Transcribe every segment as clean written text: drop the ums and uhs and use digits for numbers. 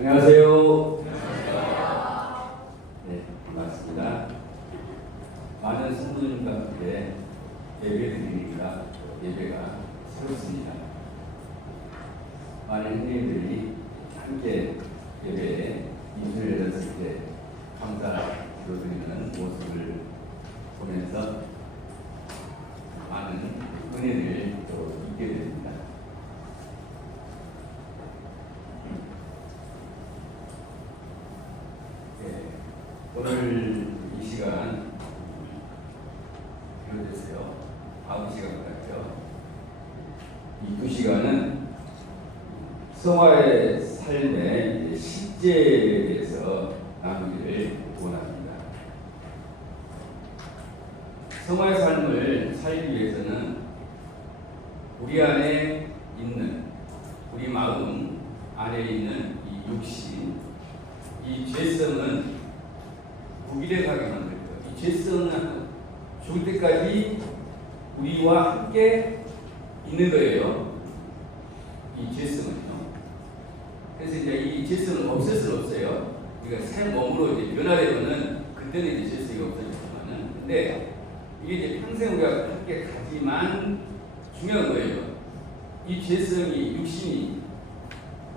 안녕하세요. 네, 반갑습니다. 많은 성도님과 함께 예배드리니까 예배가 새롭습니다. 많은 형님들이 함께 예배에 인수를 열었을 때 감사드리는 모습을 보면서 많은 은혜를 또 잊게 됩니다. 오늘 이 시간 비롯해서요, 다음 시간 같죠. 이 두 시간은 성화의 삶의 실제에 대해서 나누기를 원합니다. 성화의 삶을 살기 위해서는 우리 안에 있는, 우리 마음 안에 있는 이 육신, 이 죄성은 무기력하게 만들 거예요. 이 죄성은 죽을 때까지 우리와 함께 있는 거예요. 이 죄성은요. 그래서 이제 이 죄성은 없앨 수는 없어요. 우리가 새 몸으로 이제 변화되면은 그때는 이제 죄성이 없어지지만은, 근데 이게 이제 평생 우리가 함께 가지만 중요한 거예요. 이 죄성이, 육신이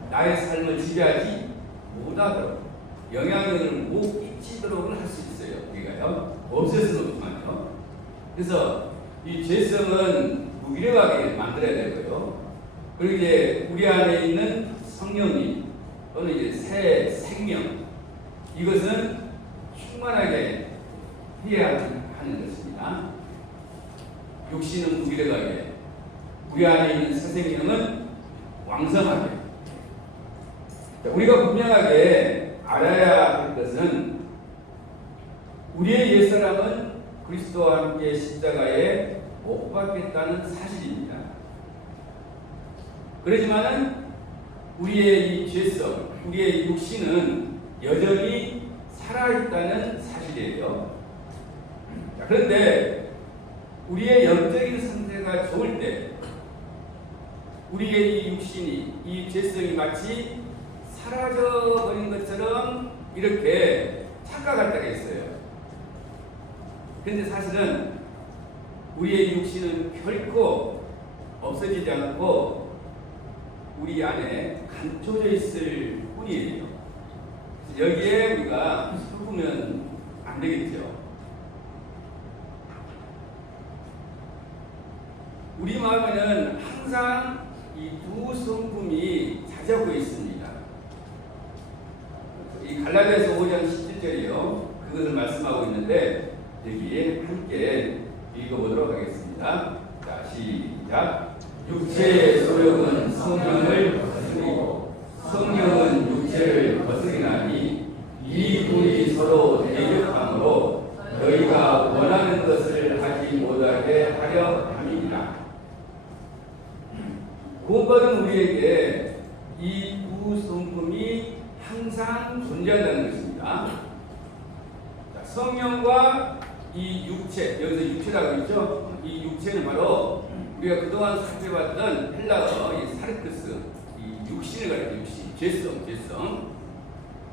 나의 삶을 지배하지 못하도록, 영향력을 못 끼치도록 할 수 있어요. 우리가요. 없앨 수는 없지만요. 그래서 이 죄성은 무기력하게 만들어야 되고요. 그리고 이제 우리 안에 있는 성령이 또는 이제 새 생명, 이것은 충만하게 해야 하는 것입니다. 육신은 무기력하게, 우리 안에 있는 새 생명은 왕성하게. 우리가 분명하게 알아야 할 것은 우리의 옛사람은 그리스도와 함께 십자가에 못 박혔다는 사실입니다. 그렇지만은 우리의 이 죄성, 우리의 육신은 여전히 살아있다는 사실이에요. 그런데 우리의 영적인 상태가 좋을 때 우리의 이 육신이, 이 죄성이 마치 사라져버린 것처럼 이렇게 착각할 때가 있어요. 그런데 사실은 우리의 육신은 결코 없어지지 않고 우리 안에 감춰져 있을 뿐이에요. 여기에 우리가 속으면 안 되겠죠. 우리 마음에는 항상 이 두 성품이 자자고 있습니다. 이 갈라디아서 5장 17절이요. 그것을 말씀하고 있는데 여기에 함께 읽어보도록 하겠습니다. 자, 시작. 육체의 소욕은 성령을 거스리고 성령은 육체를 거스리나니 이 둘이 서로 대적함으로 너희가 원하는 것을 하지 못하게 하려 함이니라. 구원받은 우리에게 이 두 성품이 항상 존재한다는 것입니다. 자, 성령과 이 육체, 여기서 육체라고 했죠? 이 육체는 바로 우리가 그동안 살펴봤던 헬라어 이 사르크스, 이 육신을 가리켜 육신, 죄성.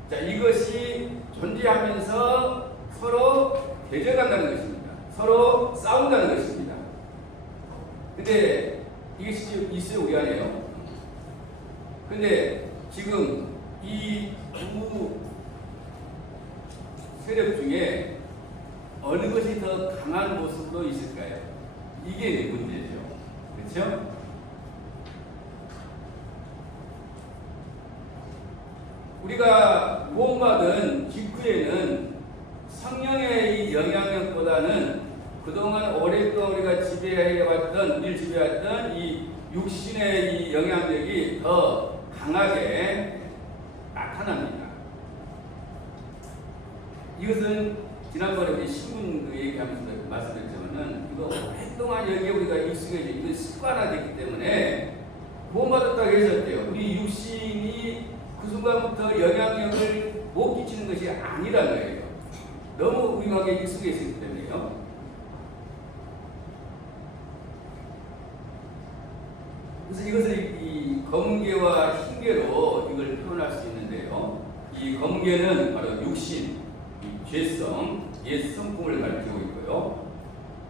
자, 이것이 존재하면서 서로 대적한다는 것입니다. 서로 싸운다는 것입니다. 근데 이것이 있어요, 우리 안에요. 근데 지금 이 두 세력 중에 어느 것이 더 강한 모습으로 있을까요? 이게 문제죠. 그렇죠? 우리가 구원받은 직후에는 성령의 이 영향력보다는 그동안 오랫동안 우리가 지배해왔던, 우리를 지배했던 이 육신의 이 영향력이 더 강하게 나타납니다. 이것은 지난번에 우리 신문 얘기하면서 말씀드렸지만은 이거 오랫동안 여기에 우리가 익숙해져 이거 습관화됐기 때문에 구원받았다고 하셨대요. 우리 육신이 그 순간부터 영향력을 못 끼치는 것이 아니라는 거예요. 너무 우리가 익숙해졌기 때문에요. 그래서 이것을 이 검은개와 흰개로 이걸 표현할 수 있는데요. 이 검계는 바로 육신, 이 죄성, 옛 성품을 가리키고 있고요.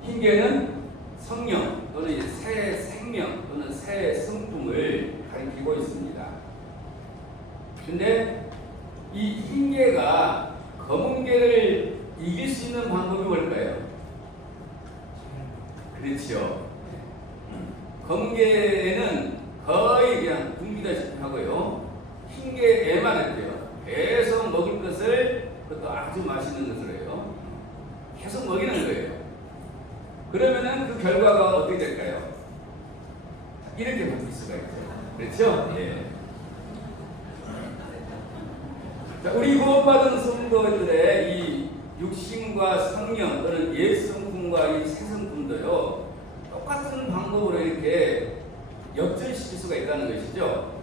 흰계는 성령 또는 이제 새 생명 또는 새 성품을 가리키고 있습니다. 근데 이 흰계가 검은계를 이길 수 있는 방법이 뭘까요? 그렇죠. 검은계는 거의 그냥 굶기다시피 하고요. 흰계에만 할게요. 계속 먹을 것을, 그것도 아주 맛있는 것을 해요. 계속 먹이는 거예요. 그러면은 그 결과가 어떻게 될까요? 이렇게 바뀔 수가 있죠. 그렇죠? 예. 자, 우리 구원받은 성도들의 이 육신과 성령 또는 옛 성품과 이 새 성품도요, 똑같은 방법으로 이렇게 역전시킬 수가 있다는 것이죠.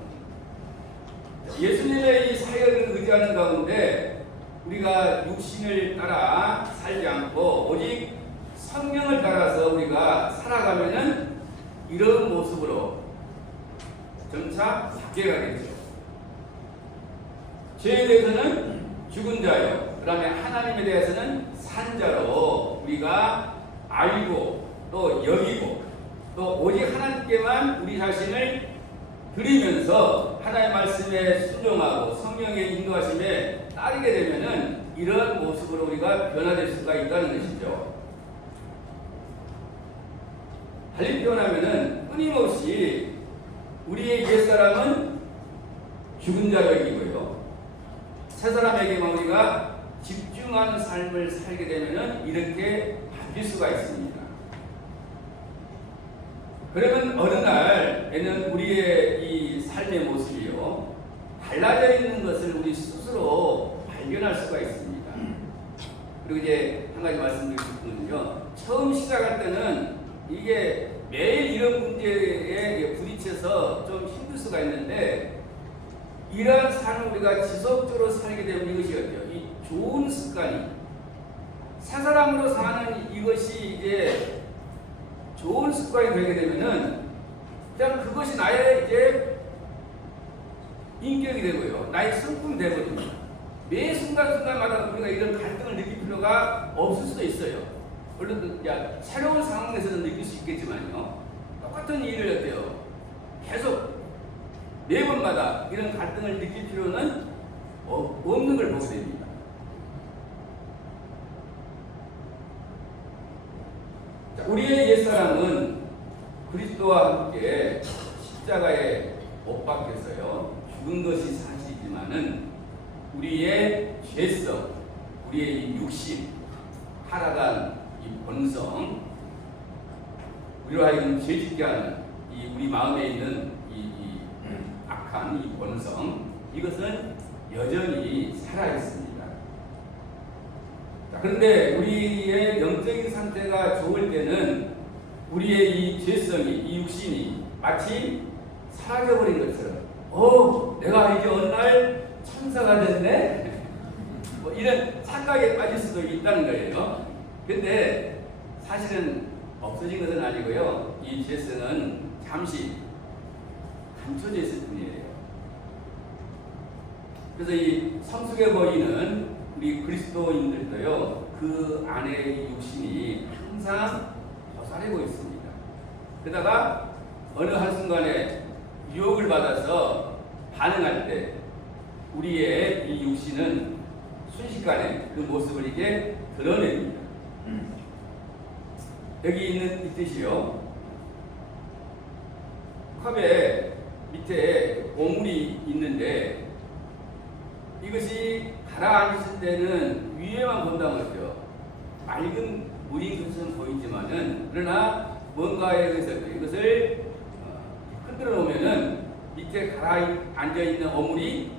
예수님의 이 사역을 의지하는 가운데 우리가 육신을 따라 살지 않고 오직 성령을 따라서 우리가 살아가면은 이런 모습으로 점차 바뀌어가겠죠. 죄에 대해서는 죽은 자요, 그 다음에 하나님에 대해서는 산 자로 우리가 알고 또 여기고 또 오직 하나님께만 우리 자신을 드리면서 하나님의 말씀에 순종하고 성령의 인도하심에 따르게 되면은 이런 모습으로 우리가 변화될 수가 있다는 것이죠. 달리 표현하면은 끊임없이 우리의 옛사람은 죽은 자로 여기고요, 새 사람에게만 우리가 집중하는 삶을 살게 되면은 이렇게 바뀔 수가 있습니다. 그러면 어느 날에는 우리의 이 삶의 모습이요, 달라져 있는 것을 우리 스스로 발견할 수가 있습니다. 그리고 이제 한 가지 말씀드리고 싶은군요. 처음 시작할 때는 이게 매일 이런 문제에 부딪혀서 좀 힘들 수가 있는데, 이러한 삶을 우리가 지속적으로 살게 되면 이것이 어때요? 이 좋은 습관이, 새 사람으로 사는 이것이 이제 좋은 습관이 되게 되면은 그냥 그것이 나의 이제 인격이 되고요, 나의 성품이 되거든요. 매 순간순간마다 우리가 이런 갈등을 느낄 필요가 없을 수도 있어요. 물론 새로운 상황에서는 느낄 수 있겠지만요, 똑같은 일을 어때요? 계속 매번마다 이런 갈등을 느낄 필요는 없는 걸 보게 됩니다. 자, 우리의 옛사람은 그리스도와 함께 십자가에 못 박혀서요, 죽은 것이 사실이지만은 우리의 죄성, 우리의 이 육신, 타락한 이 본성, 우리로 하여금 죄짓게 하는 이 우리 마음에 있는 이 악한 이 본성, 이것은 여전히 살아 있습니다. 자, 그런데 우리의 영적인 상태가 좋을 때는 우리의 이 죄성이, 이 육신이 마치 사라져버린 것처럼, 내가 이제 어느 날 천사가 됐네? 뭐 이런 착각에 빠질 수도 있다는 거예요. 근데 사실은 없어진 것은 아니고요, 이 죄성은 잠시 감춰져 있을 뿐이에요. 그래서 이 성숙해 보이는 우리 그리스도인들도요, 그 안에 육신이 항상 도사리고 있습니다. 그러다가 어느 한순간에 유혹을 받아서 반응할 때 우리의 이 육신은 순식간에 그 모습을 이게 드러냅니다. 여기 있는 이 뜻이요, 컵에 밑에 오물이 있는데 이것이 가라앉을 때는 위에만 본다면 어때요? 맑은 물인 것은 보이지만은, 그러나 뭔가에 의해서 이것을 흔들어 놓으면은 밑에 가라앉아 있는 오물이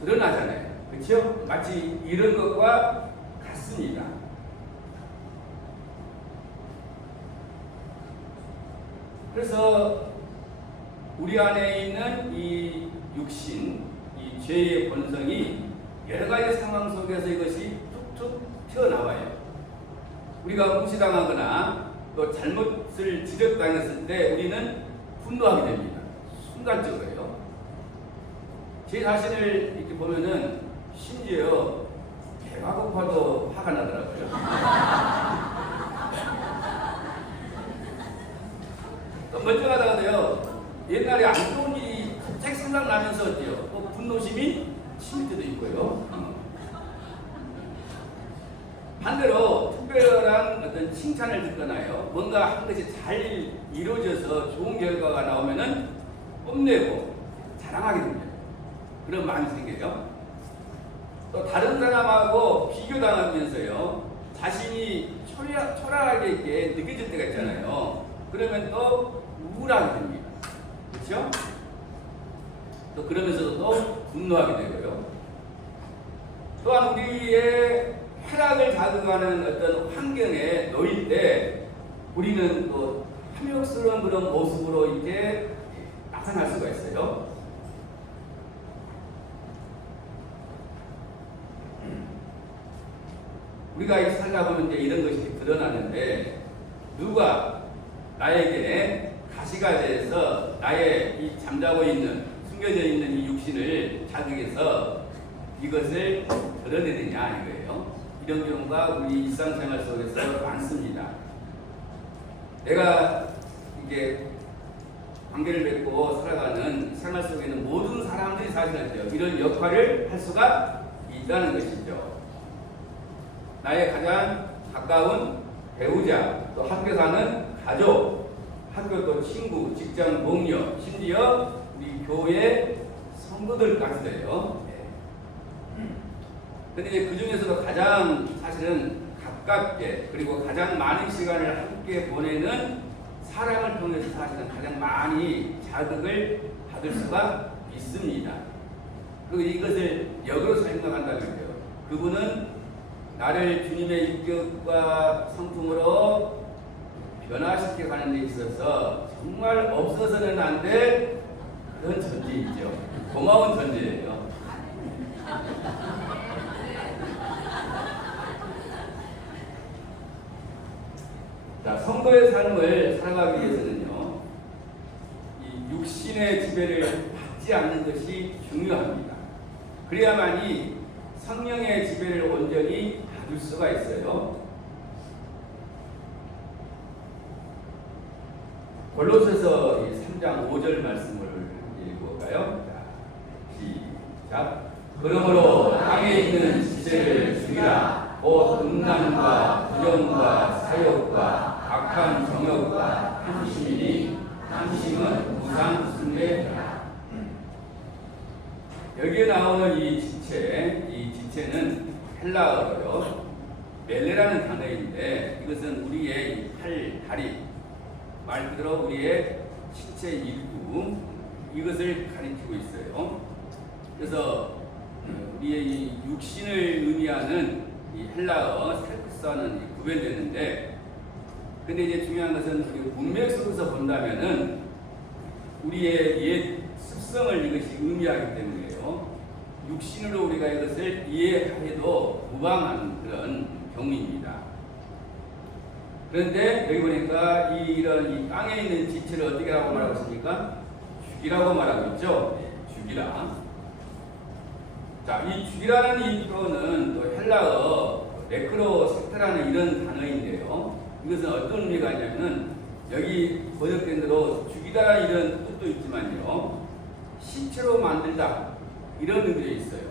드러나잖아요. 그렇죠? 마치 이런 것과 같습니다. 그래서 우리 안에 있는 이 육신, 이 죄의 본성이 여러 가지 상황 속에서 이것이 툭툭 튀어나와요. 우리가 무시당하거나 또 잘못을 지적당했을 때 우리는 분노하게 됩니다. 순간적으로요. 제 자신을 이렇게 보면은 10년 배고파도 화가 나더라고요. 또 멀쩡하다가도요. 옛날에 안 좋은 일이 갑자기 생각나면서 어때요? 또 분노심이 심일 때도 있고요. 반대로 특별한 어떤 칭찬을 듣거나요. 뭔가 한 것이 잘 이루어져서 좋은 결과가 나오면은 뽐내고 자랑하게 됩니다. 그런 마음이 생겨요. 또 다른 사람하고 비교당하면서요. 자신이 초라하게 이렇게 느껴질 때가 있잖아요. 그러면 또 우울하게 됩니다. 그렇죠? 또 그러면서도 또 분노하게 되고요. 또한 우리의 쾌락을 자극하는 어떤 환경에 놓일 때 우리는 또 탐욕스러운 그런 모습으로 이렇게 나타날 수가 있어요. 우리가 살다 보면 이제 이런 것이 드러나는데 누가 나에게 가시가 돼서 나의 이 잠자고 있는 숨겨져 있는 이 육신을 자극해서 이것을 드러내느냐 이거예요. 이런 경우가 우리 일상생활 속에서 많습니다. 내가 이게 관계를 맺고 살아가는 생활 속에 있는 모든 사람들이 사실은 이런 역할을 할 수가 있다는 것이죠. 나의 가장 가까운 배우자, 또 학교 사는 가족, 학교 또 친구, 직장 동료, 심지어 우리 교회 성도들까지도요. 근데 이제 그 중에서도 가장 사실은 가깝게 그리고 가장 많은 시간을 함께 보내는 사람을 통해서 사실은 가장 많이 자극을 받을 수가 있습니다. 그리고 이것을 역으로 생각한다면요. 그분은 나를 주님의 인격과 성품으로 변화시켜 가는 데 있어서 정말 없어서는 안 될 그런 존재이죠. 고마운 존재예요. 자, 성도의 삶을 살아가기 위해서는요, 이 육신의 지배를 받지 않는 것이 중요합니다. 그래야만이 성령의 지배를 온전히 받을 수가 있어요. 골로새서 3장 5절 말씀을 읽어볼까요? 시작. 그러므로 땅에 있는 지체를 죽이라. 곧 음란과 부정과 사욕과 악한 정욕과 탐심이니 탐심은 무상 숭배라. 여기에 나오는 이 지체는 헬라어로요. 멜레라는 단어인데 이것은 우리의 팔, 다리, 말 그대로 우리의 신체 일부 이것을 가리키고 있어요. 그래서 우리의 이 육신을 의미하는 이 헬라어 셀쿠스와는 구별되는데, 근데 이제 중요한 것은 우리 문맥 속에서 본다면은 우리의 옛 습성을 이것이 의미하기 때문에요. 육신으로 우리가 이것을 이해해도 무방한 그런 경우입니다. 그런데 여기 보니까 이런 이 땅에 있는 지체를 어떻게 하고 말하고 있습니까? 죽이라고 말하고 있죠. 죽이라. 자, 이 죽이라는 이 표현은 또 헬라어 네크로섹트라는 이런 단어인데요. 이것은 어떤 의미가 있냐면은 여기 번역된 대로 죽이다 이런 뜻도 있지만요. 시체로 만들다 이런 의미가 있어요.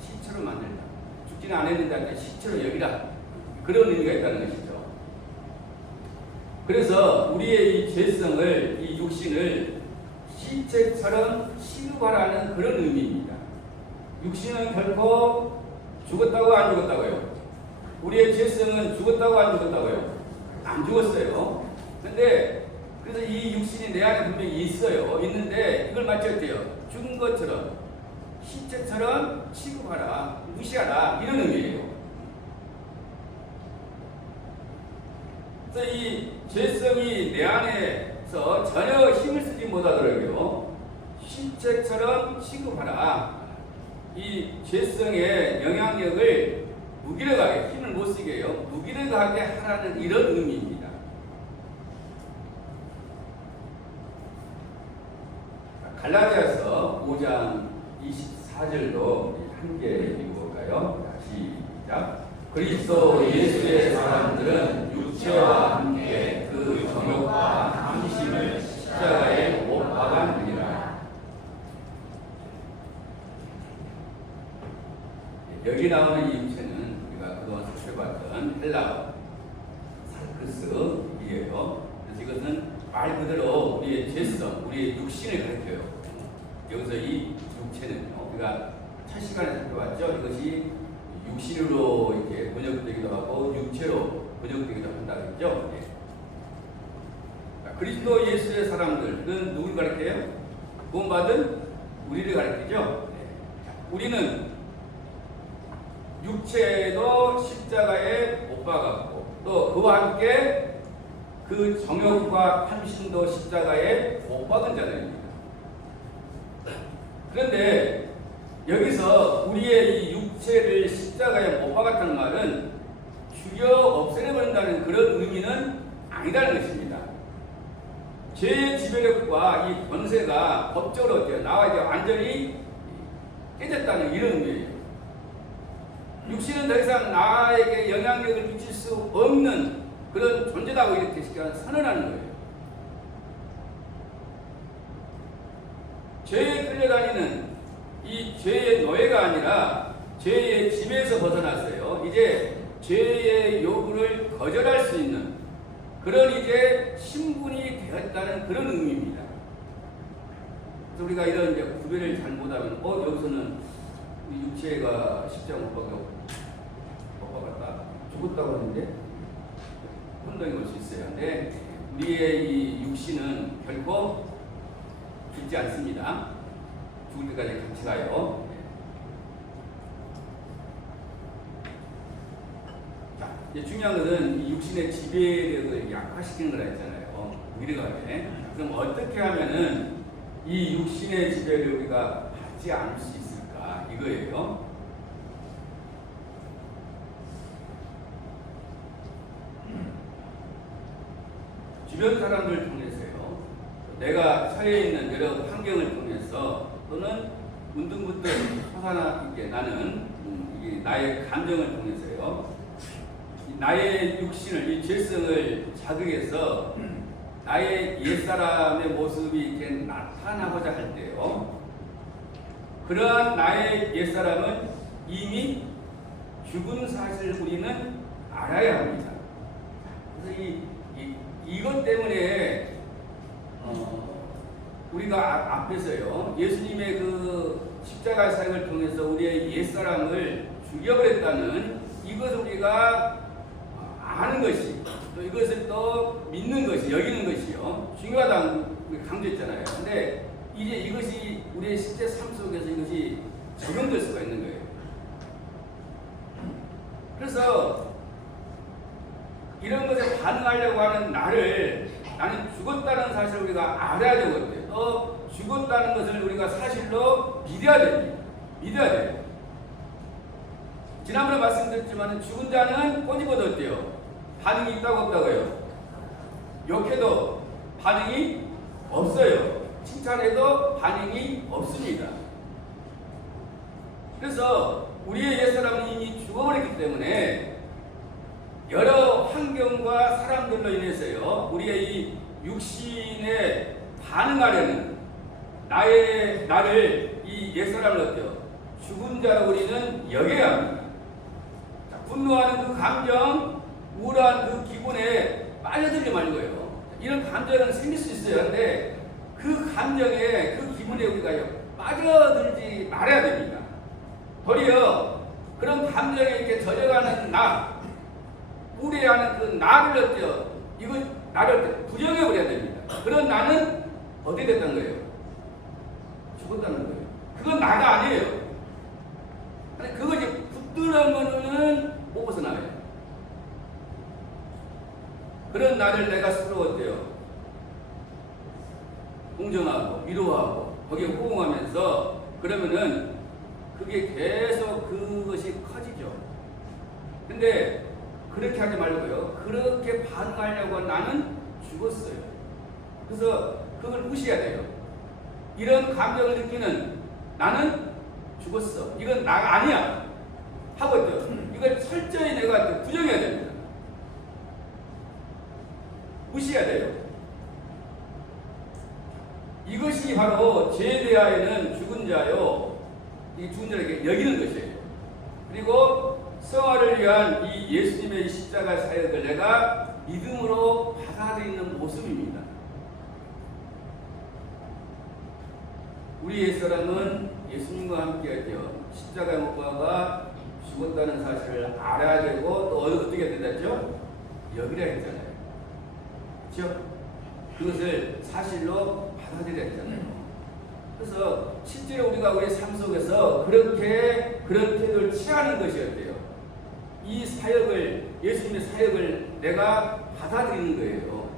시체로 만들다. 죽지는 않았는데 시체로 여기다. 그런 의미가 있다는 것이죠. 그래서 우리의 이 죄성을, 이 육신을 시체처럼 취급하라는 그런 의미입니다. 육신은 결코 죽었다고 안 죽었다고요? 우리의 죄성은 죽었다고 안 죽었다고요? 안 죽었어요. 근데 그래서 이 육신이 내 안에 분명히 있어요. 있는데 이걸 마치 어때요? 죽은 것처럼 시체처럼 취급하라, 무시하라 이런 의미예요. 그래서 이 죄성이 내 안에서 전혀 힘을 쓰지 못하더라고요. 시체처럼 취급하라. 이 죄성의 영향력을 무기력하게, 힘을 못 쓰게 해요. 무기력하게 하라는 이런 의미입니다. 갈라디아서 5장 24절 4절도 함께 읽어볼까요? 시작. 그리스도 예수의 사람들은 육체와 함께 그 정욕과 탐심을 십자가에 못 박았느니라. 여기 나오는 이 육체는 우리가 그동안 살펴봤던 헬라어 사르크스이에요. 그래서 이것은 말 그대로 우리의 죄성, 우리의 육신을 가리켜요. 여기서 이 육체는요, 우리가 첫 시간에 살펴봤죠. 이것이 육신으로 이렇게 번역되기도 하고 육체로 번역되기도 한다 그랬죠. 예. 그리스도 예수의 사람들은 누굴 가리켜요? 구원받은 우리를 가리키죠. 예. 우리는 육체도 십자가에 못 박았고 또 그와 함께 그 정욕과 탐심도 십자가에 못 박은 자들입니다. 그런데 여기서 우리의 이 육체를 십자가에 못 박았다는 말은 죽여 없애버린다는 그런 의미는 아니다는 것입니다. 죄의 지배력과 이 권세가 법적으로 나와 이제 완전히 깨졌다는 이런 의미예요. 육신은 더 이상 나에게 영향력을 미칠 수 없는 그런 존재라고 이렇게 선언하는 거예요. 죄에 끌려다니는 이 죄의 노예가 아니라 죄의 짐에서 벗어났어요. 이제 죄의 요구를 거절할 수 있는 그런 이제 신분이 되었다는 그런 의미입니다. 그래서 우리가 이런 이제 구별을 잘못하면 여기서는 육체가 십자가 못 박았다 죽었다고 하는데 혼동이 올 수 있어요. 근데 우리의 이 육신은 결코 죽지 않습니다. 죽을 때까지 같이 가요. 자, 이제 중요한 것은 이 육신의 지배력을 약화시키는 거라 했잖아요. 위력하게. 그럼 어떻게 하면은 이 육신의 지배를 우리가 받지 않을 수 있을까? 이거예요. 주변 사람들 통해서요. 내가 처해 있는 여러 환경을 통해서 또는 문득문득 솟아나게 나는 나의 감정을 통해서요. 나의 육신을, 이 죄성을 자극해서 나의 옛사람의 모습이 이렇게 나타나고자 할 때요. 그러한 나의 옛사람은 이미 죽은 사실을 우리는 알아야 합니다. 그래서 이것 때문에 우리가 앞에서요 예수님의 그 십자가 사역을 통해서 우리의 옛사람을 죽여버렸다는 이것을 우리가 아는 것이 또 이것을 또 믿는 것이 여기는 것이요 중요하다고 강조했잖아요. 근데 이제 이것이 우리의 실제 삶 속에서 이것이 적용될 수가 있는 거예요. 그래서 이런 것에 반응하려고 하는 나는 죽었다는 사실을 우리가 알아야 되거든요. 또 죽었다는 것을 우리가 사실로 믿어야 됩니다. 믿어야 돼요. 지난번에 말씀드렸지만 죽은 자는 꼬집어도 어때요? 반응이 있다고 없다고요? 욕해도 반응이 없어요. 칭찬해도 반응이 없습니다. 그래서 우리의 옛사람은 이미 죽어버렸기 때문에 여러 환경과 사람들로 인해서요 우리의 이 육신에 반응하려는 나를 이 옛사람을 어때요? 죽은 자로 우리는 여겨야 합니다. 자, 분노하는 그 감정, 우울한 그 기분에 빠져들지 말고요. 이런 감정은 생길 수 있어요. 그런데 그 감정에 그 기분에 우리가 빠져들지 말아야 됩니다. 도리어 그런 감정에 이렇게 젖어가는 우려하는 그 나를 어때요? 이거 나를 부정해버려야 됩니다. 그런 나는 어떻게 됐다는 거예요? 죽었다는 거예요. 그건 나가 아니에요. 그거 이제 붙들으면은 못 벗어나요. 그런 나를 내가 스스로 어때요? 공정하고 위로하고 거기에 호응하면서 그러면은 그게 계속 그것이 커지죠. 근데 그렇게 하지 말고요. 그렇게 반응하려고 나는 죽었어요. 그래서 그걸 무시해야 돼요. 이런 감정을 느끼는 나는 죽었어. 이건 나가 아니야. 하거든. 이걸 철저히 내가 부정해야 됩니다. 무시해야 돼요. 이것이 바로 죄에 대하여는 죽은 자요. 이 죽은 자에게 여기는 것이에요. 그리고 성화를 위한 이 예수님의 십자가 사역을 내가 믿음으로 받아들이는 모습입니다. 우리 옛사람은 예수님과 함께하죠. 십자가의 못박아 죽었다는 사실을 알아야 되고 또 어떻게 된다죠? 여기라 했잖아요. 그렇죠? 그것을 사실로 받아들여야 했잖아요. 그래서 실제로 우리가 우리 삶 속에서 그렇게 그런 태도를 취하는 것이었대요. 이 사역을, 예수님의 사역을 내가 받아들이는 거예요.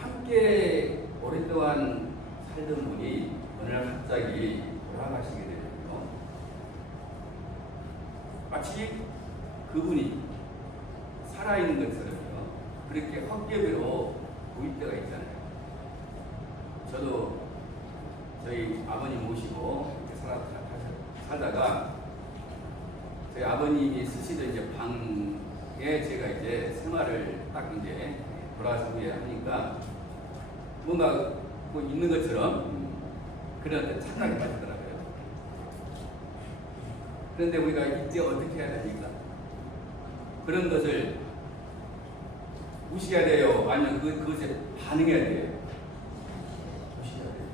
함께 오랫동안 살던 분이 어느 날 갑자기 돌아가시게 되거든요. 마치 그분이 살아있는 것처럼요. 그렇게 헛개비로 보일 때가 있잖아요. 저도 저희 아버님 모시고 이렇게 살다가 저희 아버님이 쓰시던 이제 방에 제가 이제 생활을 딱 이제 돌아가신 후에 하니까 뭔가 뭐 있는 것처럼 그런 착각이 빠지더라고요. 그런데 우리가 이때 어떻게 해야 됩니까? 그런 것을 무시해야 돼요? 아니면 그것에 반응해야 돼요? 무시해야 돼요.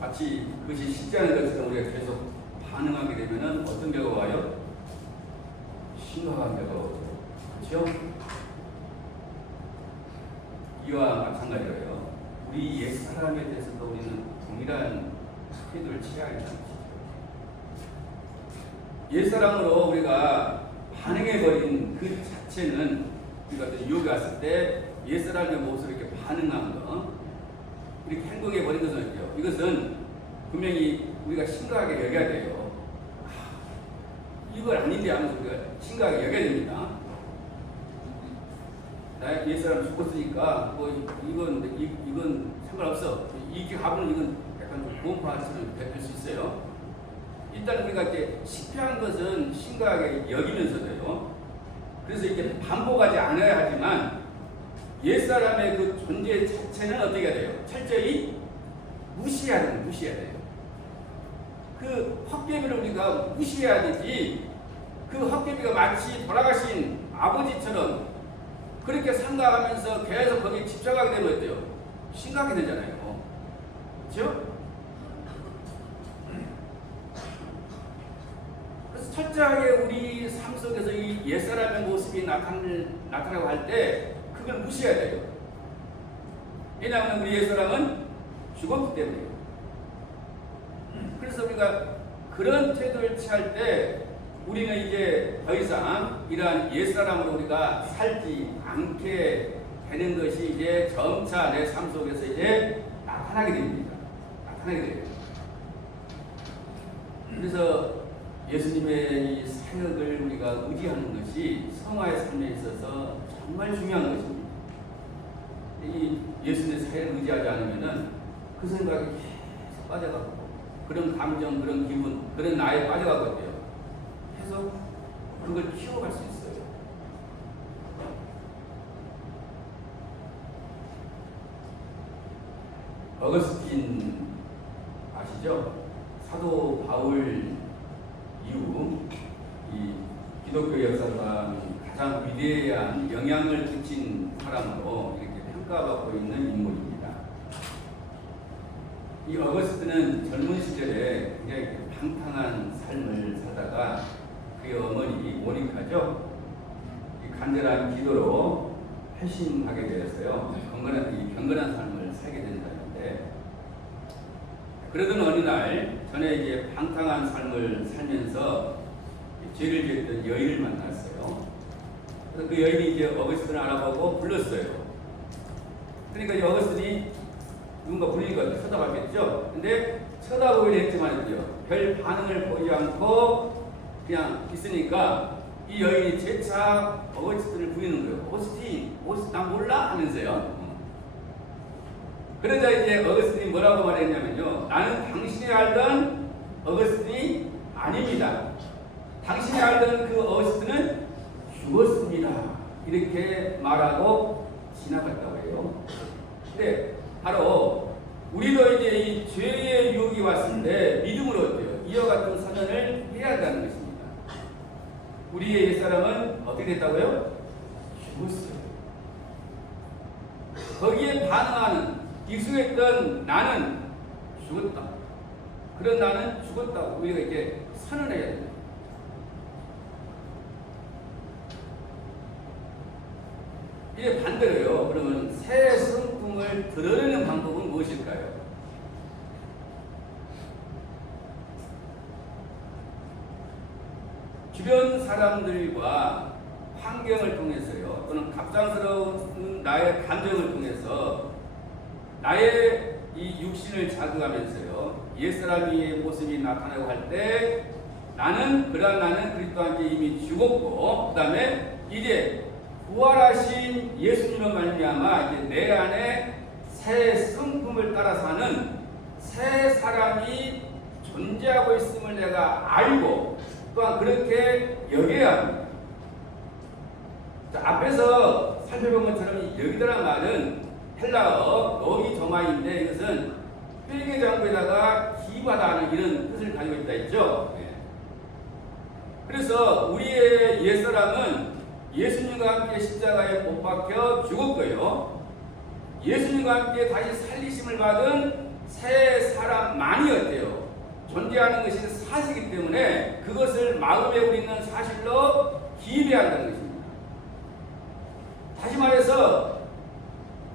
마치 그것이 쉽지 않은 것처럼 우리가 계속 반응하게 되면 어떤 결과가 와요? 심각한 결과가 오죠. 그렇죠? 이와 마찬가지로요. 우리 옛사람에 대해서도 우리는 동일한 태도를 취해야 한다는 것이죠. 옛사람으로 우리가 반응해버린 그 자체는 우리가 유혹이 왔을 때 옛사람의 모습을 이렇게 반응한 거, 이렇게 행동해버린 것은 어때요? 이것은 분명히 우리가 심각하게 여겨야 돼요. 이걸 아닌데 하면서 우리가 심각하게 여겨야 됩니다. 나 옛사람 죽었으니까 뭐 이건 상관없어. 이게 가면 이건 약간 좀 구원파처럼 될 수 있어요. 일단 우리가 이렇게 실패한 것은 심각하게 여기면서도요. 그래서 이렇게 반복하지 않아야 하지만 옛사람의 그 존재 자체는 어떻게 해야 돼요? 철저히 무시해야 돼요. 그 헛개비를 우리가 무시해야 되지. 그 헛개비가 마치 돌아가신 아버지처럼 그렇게 생각하면서 계속 거기에 집착하게 되면 어때요? 심각하게 되잖아요. 그렇죠? 그래서 철저하게 우리 삶 속에서 이 옛사람의 모습이 나타나고 할 때 그걸 무시해야 돼요. 왜냐하면 우리 옛사람은 죽었기 때문에요. 그래서 우리가 그런 태도를 취할 때 우리는 이제 더 이상 이러한 옛사람으로 우리가 살지 않게 되는 것이 이제 점차 내 삶 속에서 이제 나타나게 됩니다. 나타나게 돼요. 그래서 예수님의 이 사역을 우리가 의지하는 것이 성화의 삶에 있어서 정말 중요한 것입니다. 이 예수님의 사역을 의지하지 않으면은 그 생각이 계속 빠져가고 그런 감정, 그런 기분, 그런 나에 빠져가거든요. 그래서 그걸 키워갈 수 있어요. 어거스틴 아시죠? 사도 바울 이후 이 기독교 역사상 가장 위대한 영향을 끼친 사람으로 이렇게 평가받고 있는 인물입니다. 이 어거스틴은 젊은 시절에 굉장히 방탕한 삶을 살다가 그의 어머니 모니카죠. 이 간절한 기도로 회심하게 되었어요. 경건한 삶을 살게 된다는데, 그러던 어느 날 전에 이제 방탕한 삶을 살면서 죄를 지었던 여인을 만났어요. 그래서 그 여인이 이제 어거스틴을 알아보고 불렀어요. 그러니까 이 어거스틴이 누군가 부르니까 쳐다봤겠죠. 근데 쳐다보긴 했지만요, 별 반응을 보이지 않고 그냥 있으니까 이 여인이 재차 어거스틴을 부리는 거예요. 어거스틴, 나 몰라? 하면서요. 그러자 이제 어거스틴이 뭐라고 말했냐면요. 나는 당신이 알던 어거스틴이 아닙니다. 당신이 알던 그 어거스틴은 죽었습니다. 이렇게 말하고 지나갔다고 해요. 근데 바로 우리도 이제 이 죄의 유혹이 왔을 때 믿음으로 어때요? 이와 같은 선언을 해야 한다는 것입니다. 우리의 옛사람은 어떻게 됐다고요? 죽었어요. 거기에 반응하는 익숙했던 나는 죽었다. 그런 나는 죽었다고 우리가 이렇게 선언해야 됩니다. 이게 반대로요. 그러면 새 성품을 드러내는 방법은 무엇일까요? 주변 사람들과 환경을 통해서요, 또는 갑작스러운 나의 감정을 통해서 나의 이 육신을 자극하면서요, 옛사람의 모습이 나타나고 할 때 나는 그리스도와 함께 이미 죽었고, 그 다음에 이제 부활하신 예수님을 말미암아 이제 내 안에 새 성품을 따라 사는 새 사람이 존재하고 있음을 내가 알고 또한 그렇게 여겨야 합니다. 자, 앞에서 살펴본 것처럼 여기다란 말은 헬라어 너기 저마인데 이것은 회개장부에다가 기바다 하는 이런 뜻을 가지고 있다 했죠. 그래서 우리의 옛사람은 예수님과 함께 십자가에 못 박혀 죽었고요. 예수님과 함께 다시 살리심을 받은 새 사람만이 어때요? 존재하는 것이 사실이기 때문에 그것을 마음에 우리는 사실로 기입해야 한다는 것입니다. 다시 말해서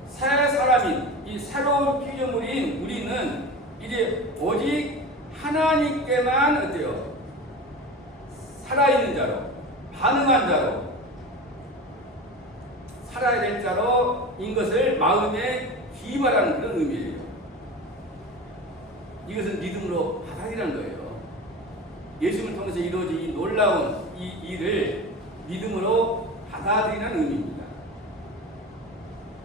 새 사람인 이 새로운 피조물인 우리는 이제 오직 하나님께만 어때요? 살아있는 자로, 반응한 자로, 살아야 될 자로인 것을 마음에 기입하라는 그런 의미예요. 이것은 믿음으로 받아들이라는 거예요. 예수님을 통해서 이루어진 이 놀라운 이 일을 믿음으로 받아들이라는 의미입니다.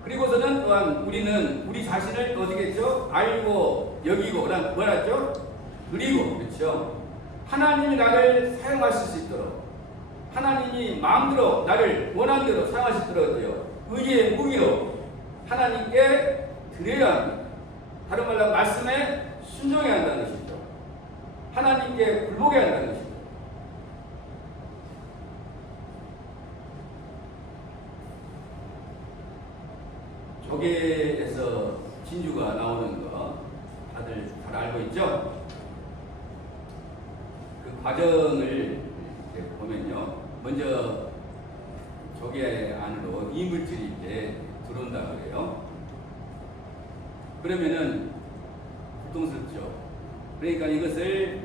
그리고서는 또한 우리는 우리 자신을 어떻게 했죠? 알고 여기고 그다음 뭐라 했죠? 그리고 그렇죠. 하나님이 나를 사용하실 수 있도록 하나님이 마음대로 나를 원하는 대로 사용하실 수 있도록 의의 무기로 하나님께 드려야 합니다. 다른 말로 말씀에 순종해야 한다는 것이죠. 하나님께 굴복해야 한다는 것이죠. 조개에서 진주가 나오는 거 다들 잘 알고 있죠? 그 과정을 이렇게 보면요. 먼저 조개 안으로 이물질이 이렇게 들어온다 그래요. 그러면은 고통스럽죠. 그러니까 이것을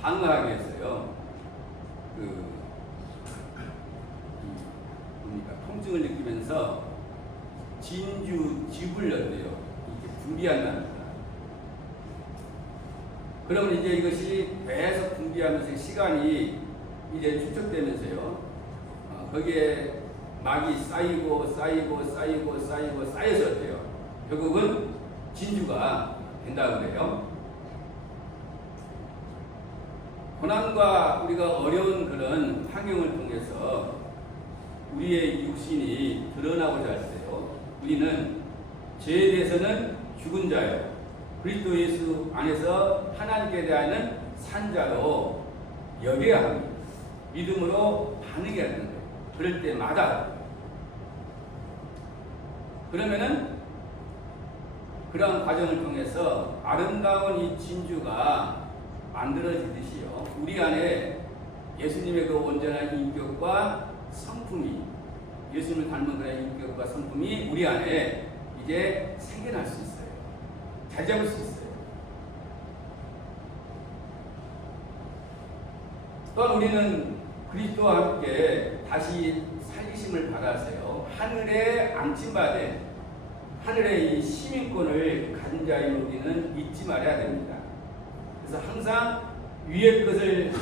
방어하기 위해서요. 통증을 느끼면서 진주즙을 넣어요. 이렇게 분비한답니다. 그러면 이제 이것이 계속 분비하면서 시간이 이제 축적되면서요. 거기에 막이 쌓여서 어때요? 결국은 진주가 된다고 그래요. 고난과 우리가 어려운 그런 환경을 통해서 우리의 육신이 드러나고자 할 때요. 우리는 죄에 대해서는 죽은 자요. 그리스도 예수 안에서 하나님께 대하여는 산 자로 여겨야 합니다. 믿음으로 반응해야 하는 거예요. 그럴 때마다. 그러면은 그러한 과정을 통해서 아름다운 이 진주가 만들어지듯이요. 우리 안에 예수님의 그 온전한 인격과 성품이, 예수님을 닮은 그런 인격과 성품이 우리 안에 이제 생겨날 수 있어요. 잘 잡을 수 있어요. 또한 우리는 그리스도와 함께 다시 살리심을 받아서요. 하늘에 안침받은 하늘의 이 시민권을 가진 자인 우리는 잊지 말아야 됩니다. 그래서 항상 위의 것을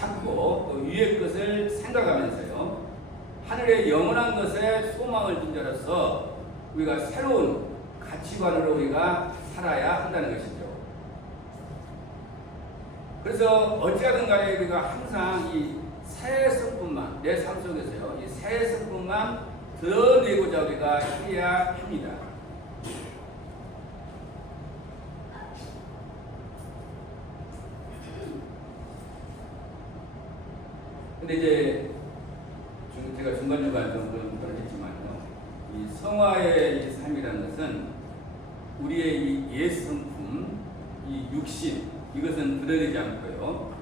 찾고 또 위의 것을 생각하면서요. 하늘의 영원한 것에 소망을 둔 자로서 우리가 새로운 가치관으로 우리가 살아야 한다는 것이죠. 그래서 어찌하든 간에 우리가 항상 이 새 성품만 내 삶 속에서요. 이 새 성품만 드러내고자 우리가 해야 합니다. 근데 이제 제가 중간중간 좀 그런 걸 했지만요. 이 성화의 이 삶이라는 것은 우리의 이 옛 성품, 이 육신, 이것은 드러내지 않고요.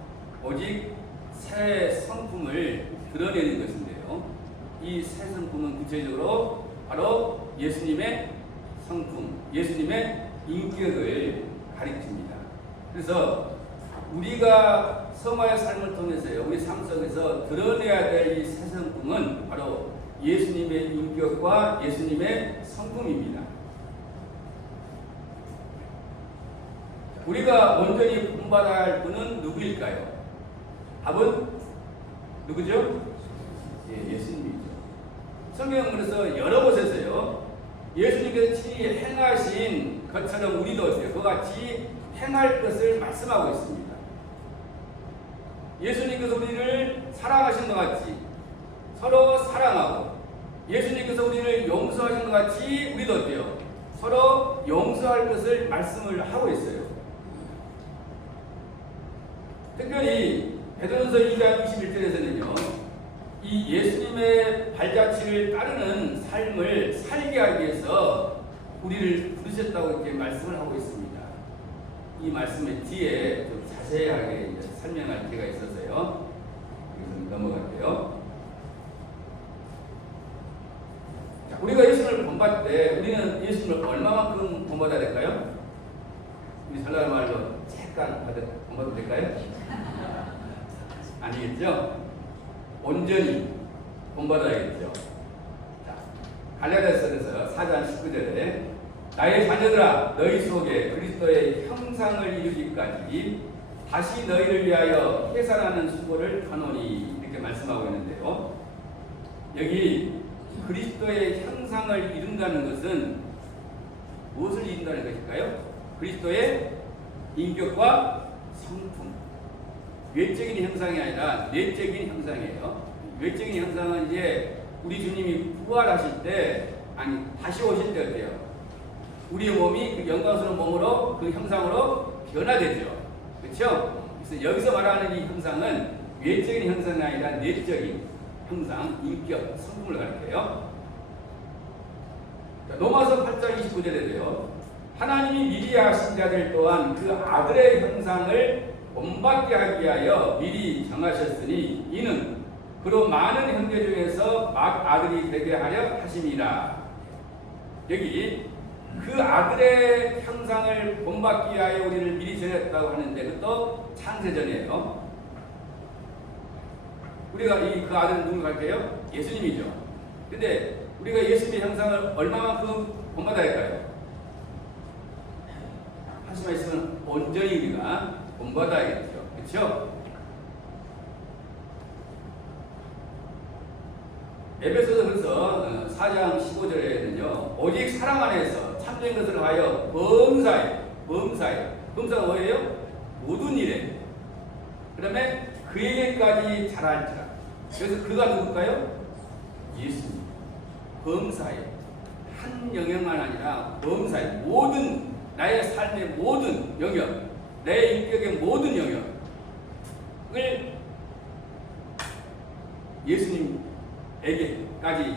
오직 새 성품을 드러내는 것인데요. 이 새 성품은 구체적으로 바로 예수님의 성품, 예수님의 인격을 가리킵니다. 그래서 우리가 성화의 삶을 통해서요, 우리 삶 속에서 드러내야 될 이 새 성품은 바로 예수님의 인격과 예수님의 성품입니다. 우리가 온전히 본받아야 할 분은 누구일까요? 답은 누구죠? 예, 예수님이죠. 성경은 그래서 여러 곳에서요, 예수님께서 친히 행하신 것처럼 우리도 그와 같이 행할 것을 말씀하고 있습니다. 예수님께서 우리를 사랑하신 것 같이 서로 사랑하고, 예수님께서 우리를 용서하신 것 같이 우리도 어때요? 서로 용서할 것을 말씀을 하고 있어요. 특별히 베드로전서 2장 21절에서는요, 이 예수님의 발자취를 따르는 삶을 살게 하기 위해서 우리를 부르셨다고 이렇게 말씀을 하고 있습니다. 이 말씀의 뒤에 좀 자세하게 이제 설명할 기회가 있어서요. 여기서 넘어갈게요. 자, 우리가 예수님을 본받을 때 우리는 예수님을 얼마만큼 본받아야 될까요? 우리 설날 말로 잠깐 본받아도 될까요? 아니겠죠? 온전히 본받아야겠죠. 자, 갈라디아서에서 4장 19절에 나의 자녀들아 너희 속에 그리스도의 형상을 이루기까지 다시 너희를 위하여 해산하는 수고를 하노니 이렇게 말씀하고 있는데요. 여기 그리스도의 형상을 이룬다는 것은 무엇을 이룬다는 것일까요? 그리스도의 인격과 성품. 외적인 형상이 아니라 내적인 형상이에요. 외적인 형상은 이제 우리 주님이 부활하실 때, 아니 다시 오실 때 어때요? 우리의 몸이 그 영광스러운 몸으로 그 형상으로 변화되죠. 그렇죠? 그래서 여기서 말하는 이 형상은 외적인 형상이 아니라 내적인 형상, 인격, 성품을 가리켜요. 로마서 8장 29절에도요. 하나님이 미리 하신 자들 또한 그 아들의 형상을 본받게 하기 위하여 미리 정하셨으니 이는 그로 많은 형제 중에서 막 아들이 되게 하려 하심이라. 여기 그 아들의 형상을 본받기 위하여 우리를 미리 정했다고 하는데 그것도 창세전이에요. 우리가 그 아들은 누구 갈게요? 예수님이죠. 근데 우리가 예수님의 형상을 얼마만큼 본받아야 할까요? 하시만 있으면 온전히 우리가 본받아야겠죠. 그렇죠? 에베소서 그래서 4장 15절에는요. 오직 사랑 안에서 참된 것을 하여 범사가 뭐예요? 모든 일에 그 다음에 그에게까지 잘할지라. 그래서 그가 누굴까요? 예수님. 범사에 한 영역만 아니라 범사에 모든 나의 삶의 모든 영역, 내 인격의 모든 영역을 예수님에게까지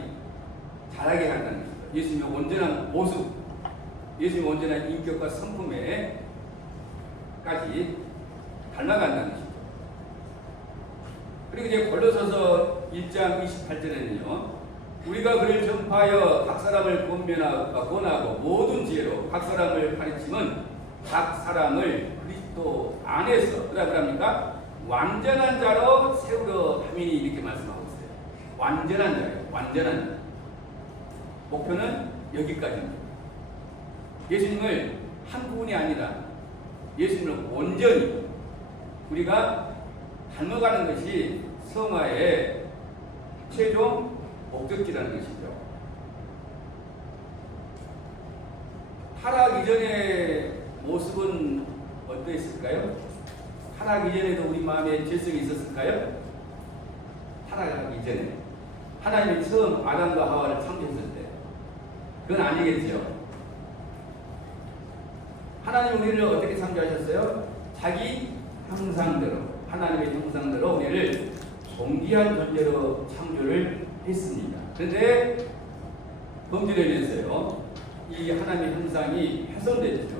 잘하게 한다는 것이죠. 예수님의 온전한 모습, 예수님의 온전한 인격과 성품에까지 닮아간다는 것이죠. 그리고 이제 골로새서 1장 28절에는요. 우리가 그를 전파하여 각 사람을 권하고 모든 지혜로 각 사람을 가르치면 각 사람을 그리스도 안에서 그러니까 완전한 자로 세우려 함이니 이렇게 말씀하고 있어요. 완전한 자예요. 완전한 자. 목표는 여기까지입니다. 예수님을 한 부분이 아니라 예수님을 온전히 우리가 닮아가는 것이 성화의 최종 목적지라는 것이죠. 타락 이전의 모습은 어떠했을까요? 타락 이전에도 우리 마음에 죄성이 있었을까요? 타락하기 이전에 하나님이 처음 아담과 하와를 창조했을 때 그건 아니겠죠. 하나님 우리를 어떻게 창조하셨어요? 자기 형상대로, 하나님의 형상대로 우리를 존귀한 존재로 창조를 했습니다. 그런데 범죄를 했어요. 이 하나님의 형상이 훼손됐죠.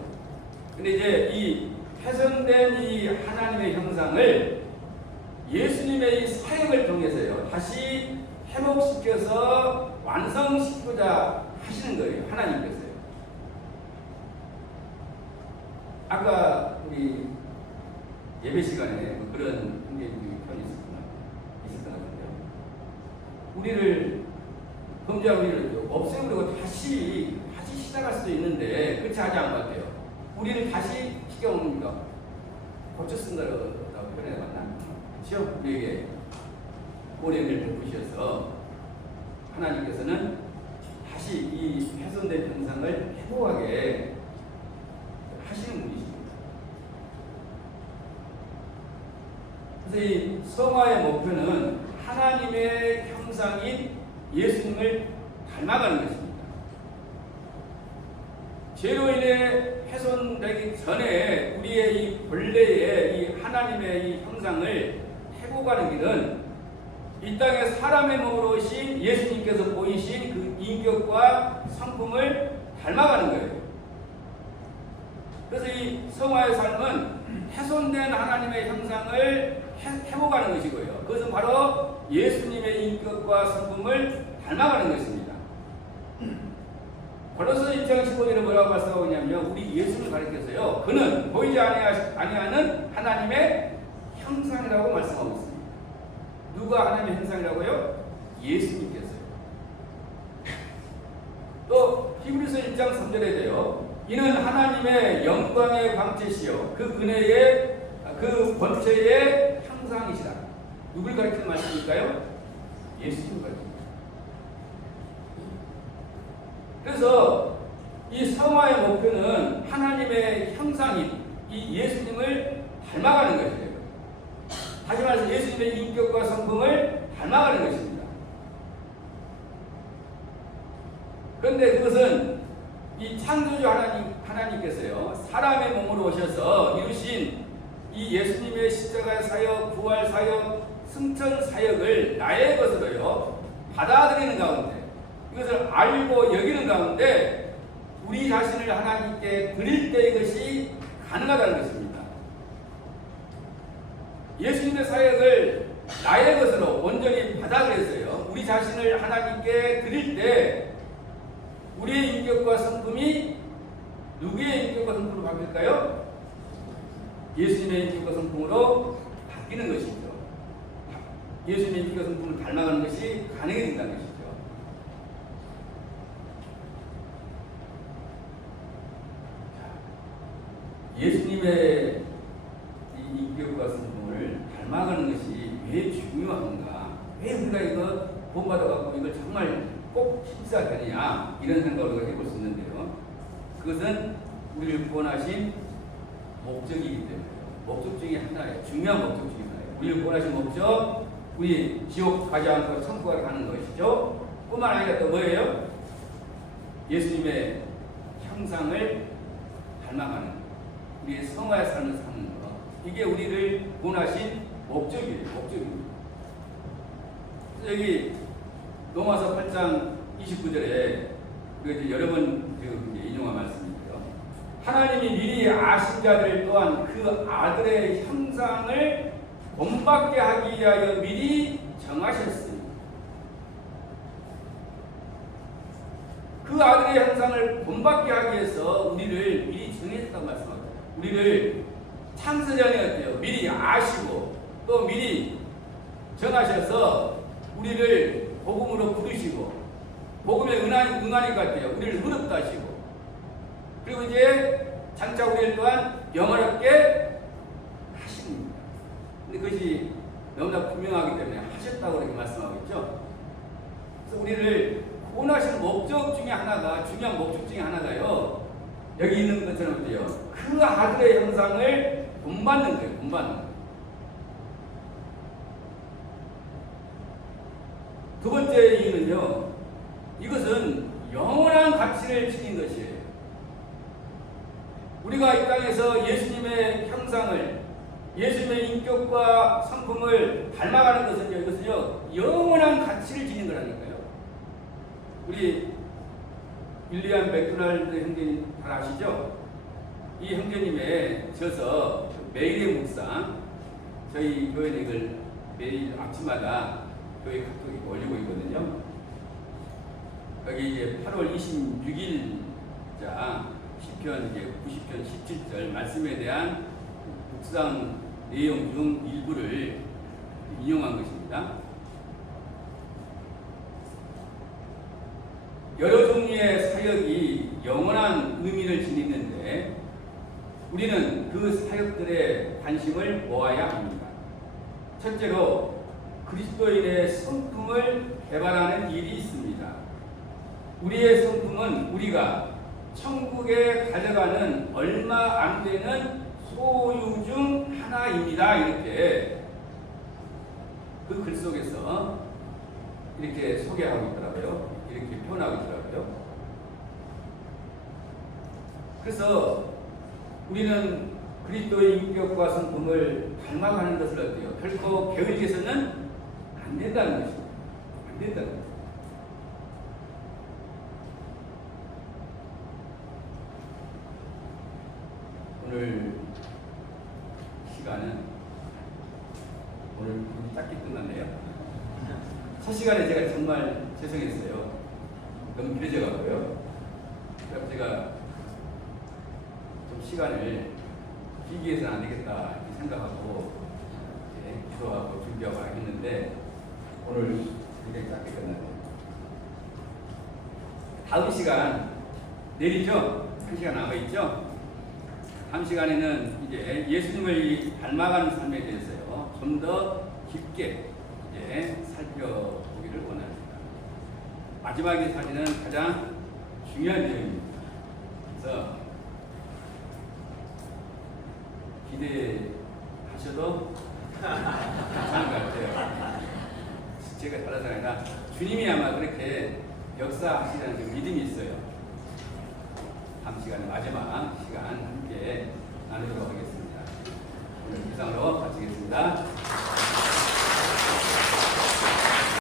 근데 이제 이 훼손된 이 하나님의 형상을 예수님의 이 사역을 통해서요, 다시 회복시켜서 완성시키고자 하시는 거예요. 하나님께서요. 아까 우리 예배 시간에 그런 편이 있었던 것 같은데요. 우리를 범죄한 우리를 없애버리고 다시 시작할 수도 있는데 그렇지 하지 않은 것 같아요. 우리를 다시 시켜옵니까? 고쳐 쓴다고 표현해봤나? 그렇죠? 우리에게 고령을 베푸셔서 하나님께서는 다시 이 훼손된 형상을 회복하게 하시는 분이십니다. 그래서 이 성화의 목표는 하나님의 형상인 예수님을 닮아가는 것입니다. 죄로 인해 훼손되기 전에 우리의 이 본래의 이 하나님의 이 형상을 회복하는 길은 이 땅에 사람의 몸으로 오신 예수님께서 보이신 그 인격과 성품을 닮아가는 거예요. 그래서 이 성화의 삶은 훼손된 하나님의 형상을 회복하는 것이고요. 그것은 바로 예수님의 인격과 성품을 닮아가는 것입니다. 고린도서 1장 15절에 뭐라고 말씀하고 있냐면요, 우리 예수를 가리켜서요, 그는 보이지 아니하는 하나님의 형상이라고 말씀하고 있습니다. 누가 하나님의 형상이라고요? 예수님께서요. 또 히브리서 1장 3절에도요, 이는 하나님의 영광의 광채시요 그 은혜의 그 본체의 형상이시라. 누굴 가리키는 말씀일까요? 예수님을 가리킵니다. 그래서 이 성화의 목표는 하나님의 형상인 이 예수님을 닮아가는 것이에요. 다시 말해서 예수님의 인격과 성품을 닮아가는 것입니다. 그런데 그것은 이 창조주 하나님께서요, 사람의 몸으로 오셔서 이루신 이 예수님의 십자가 사역, 부활 사역, 승천 사역을 나의 것으로요 받아들이는 가운데, 이것을 알고 여기는 가운데 우리 자신을 하나님께 드릴 때 이것이 가능하다는 것입니다. 예수님의 사역을 나의 것으로 온전히 받아들였어요. 우리 자신을 하나님께 드릴 때 우리의 인격과 성품이 누구의 인격과 성품으로 바뀔까요? 예수님의 인격과 성품으로 바뀌는 것이죠. 예수님의 인격과 성품을 닮아가는 것이 가능해진다는 것이죠. 예수님의 이 인격과 성품을 닮아가는 것이 왜 중요한가? 왜 우리가 이거 본받아갖고 이걸 정말 꼭 실수해야 되느냐? 이런 생각을 우리가 해볼 수 있는데요. 그것은 우리를 구원하신 목적이기 때문에요. 목적 중에 하나예요. 중요한 목적 중에 하나예요. 우리를 구원하신 목적, 우리 지옥 가지 않고 천국에 가는 것이죠. 뿐만 아니라 또 뭐예요? 예수님의 형상을 닮아가는, 우리의 성화의 삶을 사는 것, 이게 우리를 구원하신 목적이에요. 목적입니다. 그래서 여기 로마서 8장 29절에 여러 번 인용한 말씀인데요. 하나님이 미리 아신 자들 또한 그 아들의 형상을 본받게 하기 위하여 미리 정하셨으니, 그 아들의 형상을 본받게 하기 위해서 우리를 미리 정해졌다고 말씀합니다. 우리를 창세전에 어때요? 미리 아시고 또 미리 정하셔서 우리를 복음으로 부르시고 복음의 응하니 같아요. 우리를 의롭다 하시고, 그리고 이제 장차 우리를 또한 영화롭게 하십니다. 근데 그것이 너무나 분명하기 때문에 하셨다고 이렇게 말씀하고 있죠. 그래서 우리를 구원하신 목적 중에 하나가, 중요한 목적 중에 하나가요, 여기 있는 것처럼 어때요? 그 아들의 형상을 본받는 거예요. 본받는 거예요. 두 번째 이유는요, 이것은 영원한 가치를 지닌 것이에요. 우리가 이 땅에서 예수님의 형상을, 예수님의 인격과 성품을 닮아가는 것은요, 이것은요, 영원한 가치를 지닌 거라니까요. 우리 윌리엄 맥도날드 형제님 잘 아시죠? 이 형제님의 저서 매일의 묵상, 저희 교회는 이걸 매일 아침마다 교회 카톡에 올리고 있거든요. 여기 이제 8월 26일자 시편 이제 90편 17절 말씀에 대한 묵상 내용 중 일부를 인용한 것입니다. 여러 종류의 사역이 영원한 의미를 지니는데 우리는 그 사역들의 관심을 모아야 합니다. 첫째로 그리스도인의 성품을 개발하는 일이 있습니다. 우리의 성품은 우리가 천국에 가져가는 얼마 안 되는 소유 중 하나입니다. 이렇게 그 글 속에서 이렇게 소개하고 있더라고요. 이렇게 표현하고 있더라고요. 그래서 우리는 그리스도의 인격과 성품을 닮아가는 것을 어때요? 결코 게을리해서는 안 된다는 것입니다. 안 된다는 것입니다. 오늘 시간은 오늘 짧게 끝났네요. 첫 시간에 제가 정말 죄송했어요. 너무 길어져가고요. 그래서 제가 좀 시간을 길게 해서는 안 되겠다 이렇게 생각하고 기도하고 준비하고 했는데 오늘 굉장히 짧게 끝났네요. 다음 시간 내일이죠? 1시간 남아있죠? 다음 시간에는 이제 예수님을 닮아가는 삶에 대해서요, 좀 더 깊게 이제 살펴보기를 원합니다. 마지막에 사실은 가장 중요한 내용입니다. 그래서 기대하셔도 괜찮은 것 같아요. 제가 잘하지 않으나 주님이 아마 그렇게 역사하시라는 그 믿음이 있어요. 다음 시간에 마지막 시간 함께 나누도록 하겠습니다. 오늘 이상으로 마치겠습니다.